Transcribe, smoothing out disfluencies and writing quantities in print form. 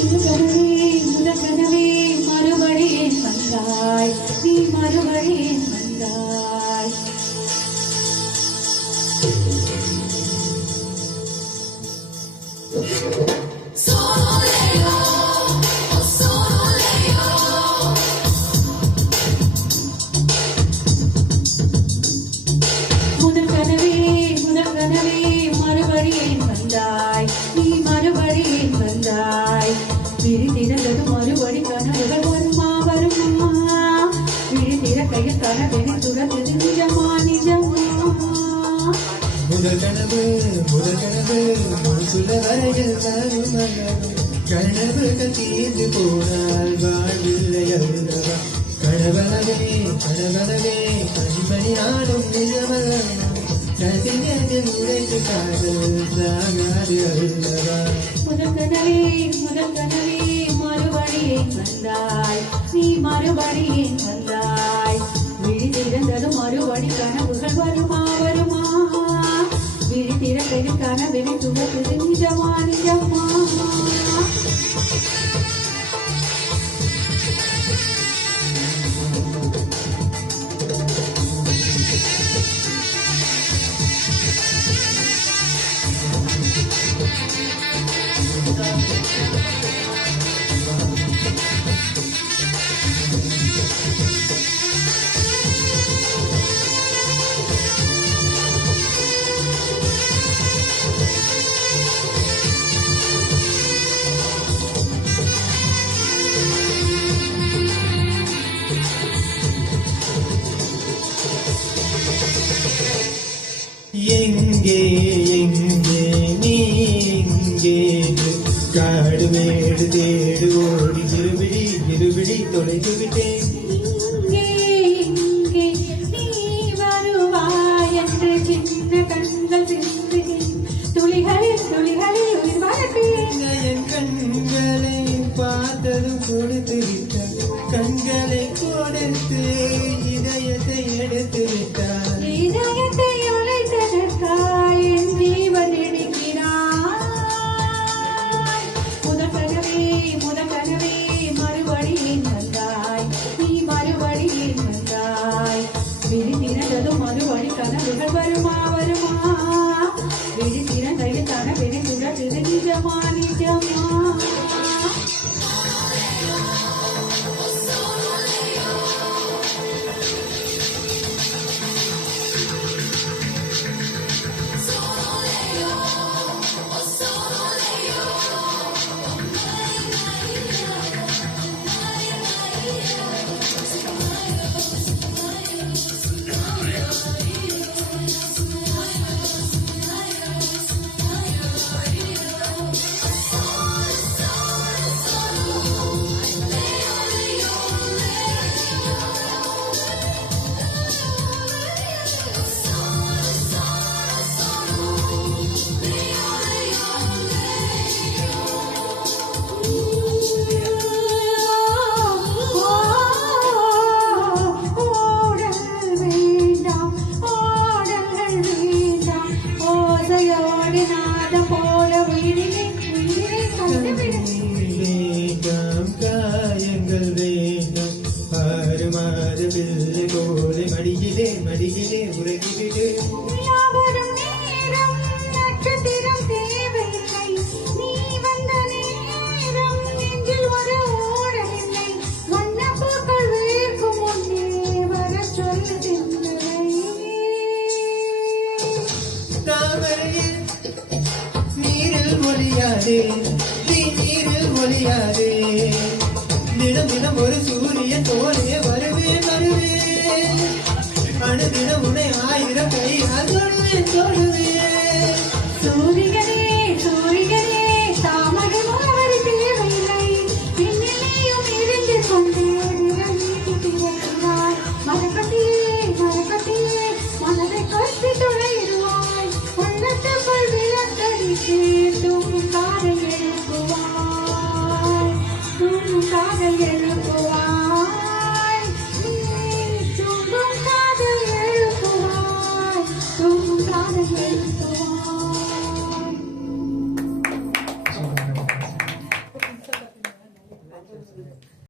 முதல் கனவே மறுபடியும் வந்தாய், நீ மறுபடியும் வந்தாய். முதல் கனவே மறுபடியும் வந்தாய், நீ மறுபடியும் வந்தாய். விழித்திறந்தது மறுபடி கனவுகள் வருமா வருமா, விழித்திற கையில் கனவினை துறந்தது நிஜமா நிஜமா. முதல் கனவு சொல்ல வரையில் வரும் கனவுகள் தீர்ந்து போனால் வாழ்வில்லை அல்லவா. கனவனவே கண்மணி நாடும் நிஜமல்ல, ரசிகர்கள் உழைத்து காதல் சாகாது அல்லவா. முதல் கனவே மறுபடியும் வந்தாய், நீ மறுபடியும் வந்தாய். விழித்திறந்தது மறுபடி கனவுகள் வருமா வருமா, விழித்திற கையில் கனவினை துவக்குது நிஜமா நிஜமா. எங்கே எங்கே நீ எங்கே, காடு மேடு தேடு ஓடி இருபிடி தொலைத்து விட்டேன். இங்கே நீ வருவாய் என்று சின்ன கண்கள் சிந்துகின் துளிகளில் உயிர் வளர்த்தேன். என் கண்களை பார்த்ததும் கொடுத்து விட்ட, கண்களை கொடுத்து இதயத்தை எடுத்து விட்டார். இதயத்தை உழைத்ததற்காய் என் ஜீவன் எடுக்கிறாய். முதல் கனவே மறுபடியும் வந்தாய், நீ மறுபடியும் வந்தாய். விழித்திறந்ததும் மறுபடி கனவுகள் வருமா வருமா, விழித்திறந்தையில் கனவினை துறக்குது நிஜமா நிஜமா. காயங்கள் வேண்டும், 6 மாத பிள்ளை போல மடியிலே உறங்கிவிடு. நட்சத்திரம் தேவையில்லை, நீ வந்த நேரம் நெஞ்சில் ஒரு ஓடவில்லை. வண்ணப்பூக்கள் வேர்க்கும் முன்னே வர சொல்லுகின்றன. தாமரையில் நீரில் ஒளியாதே, நீரில் ஒளியாதே. தினம் ஒரு சூரியன் போலே வருவேன். அனுதினம் உன்னை